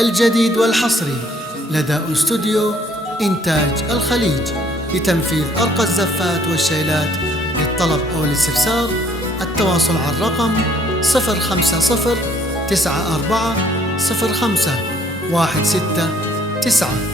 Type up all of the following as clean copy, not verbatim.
الجديد والحصري لدى استوديو إنتاج الخليج لتنفيذ أرقى الزفات والشيلات. للطلب أو الاستفسار التواصل على الرقم 050 94 05 169.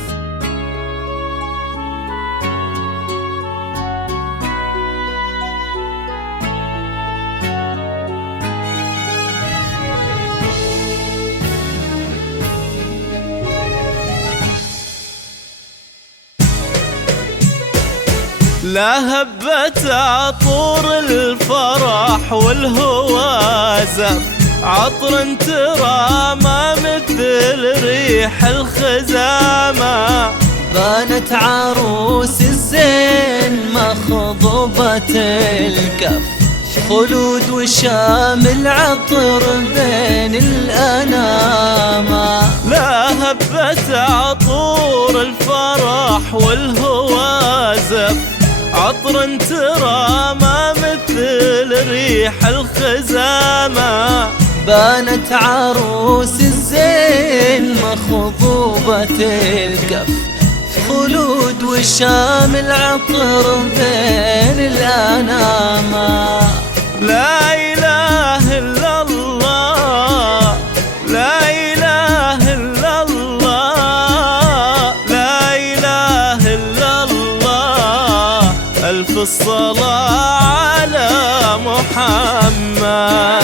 لا هبت عطور الفرح والهوى زف، عطر ترى ما مثل ريح الخزامة. بانت عروس الزين مخضوبة الكف، خلود وشامل عطر بين الأنامة. لا هبت عطور الفرح والهوى زف، عطر ترى ما مثل ريح الخزامة. بانت عروس الزين مخضوبة الكف، خلود وشامل عطر بين الأنامة. لا إله إلا الله، لا إله إلا الله، لا إله إلا الله. ألف الصلاة على محمد.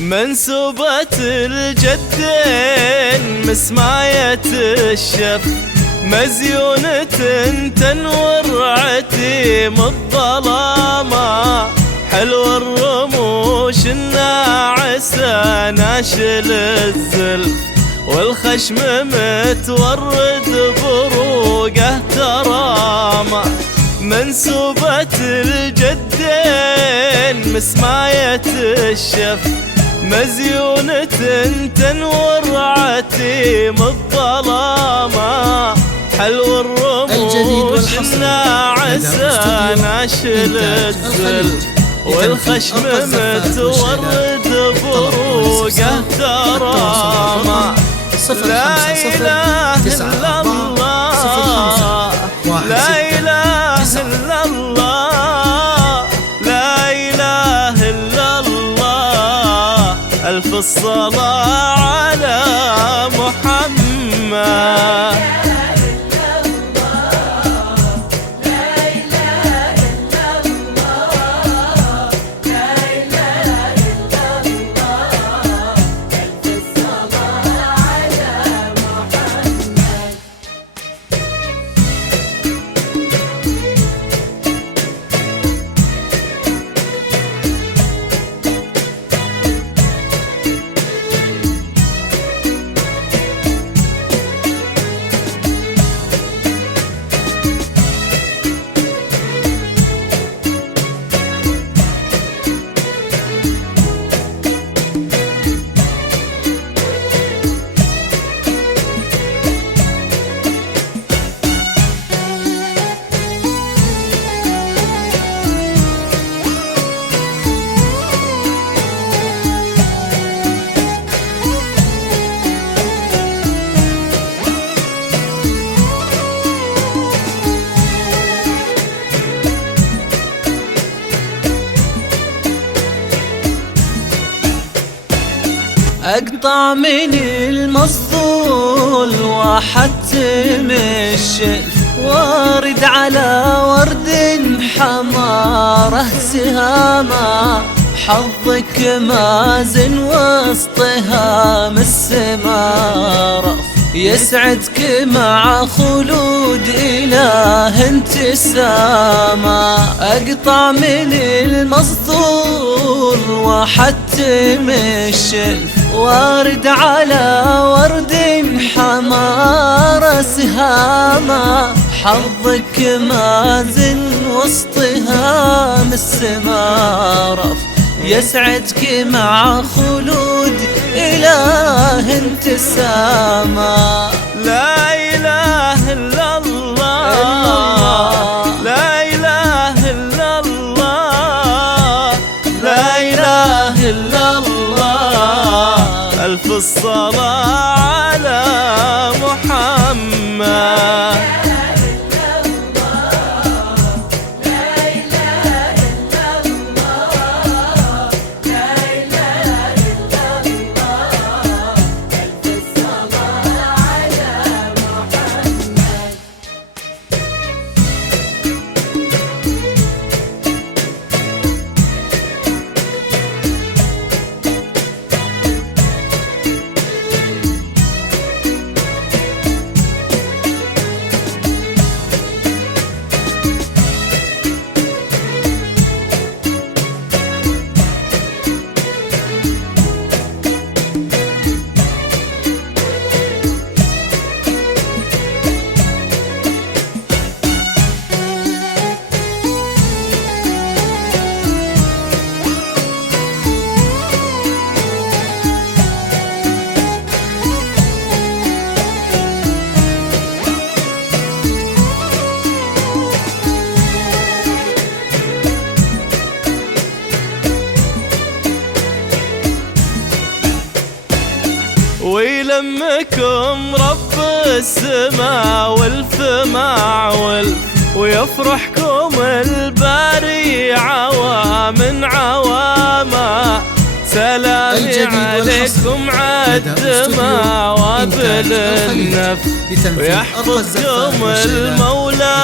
منسوبة الجدين مسماية الشف، مزيونة تنور عتيم الظلامة. حلو الرموش الناعسة ناشل الزلف، والخشم متورد بروقه ترامة. منسوبة الجدين مسماية الشف، مزيونة تنور عتيم الظلامة. حلو الرموش الناعسة ناشل الزلف، والخشم متورد بروقه ترامة. لا إله إلا الله، لا إله إلا الله، لا إله إلا الله. ألف الصلاة على محمد. أقطع من المسطول وأحتم الشلف، وارد على ورد حماره سهاما، حظك مازن وسطها من السمارف، يسعدك مع خلود إله انتساما. أقطع من المسطول وأحتم الشلف، وارد على ورد حمار سهاما، حظك مازن وسطها من السمارف، يسعدك مع خلود إله انتساما. لا إله إلا الله، لا إله إلا الله، لا إله إلا الله. ألف الصلاة على محمد. ويلمكم رب السماء والفماع ويفرحكم الباري عوام عواما. سلامي عليكم عالدماء وبالنف، ويحفظكم المولى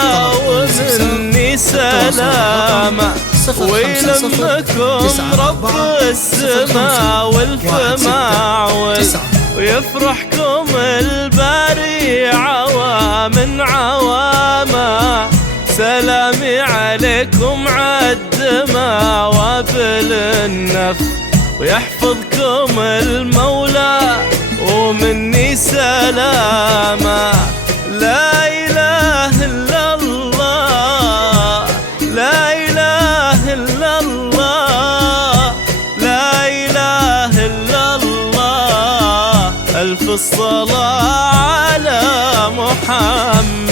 ومني سلامة. ويلمكم رب السماء والفماع ويفرحكم الباري عوام عواما. سلامي عليكم عالدماء وبالنف، ويحفظكم المولى ومني سلامة. لا إله إلا الله، لا إله إلا الله، لا إله إلا الله. ألف الصلاة على محمد.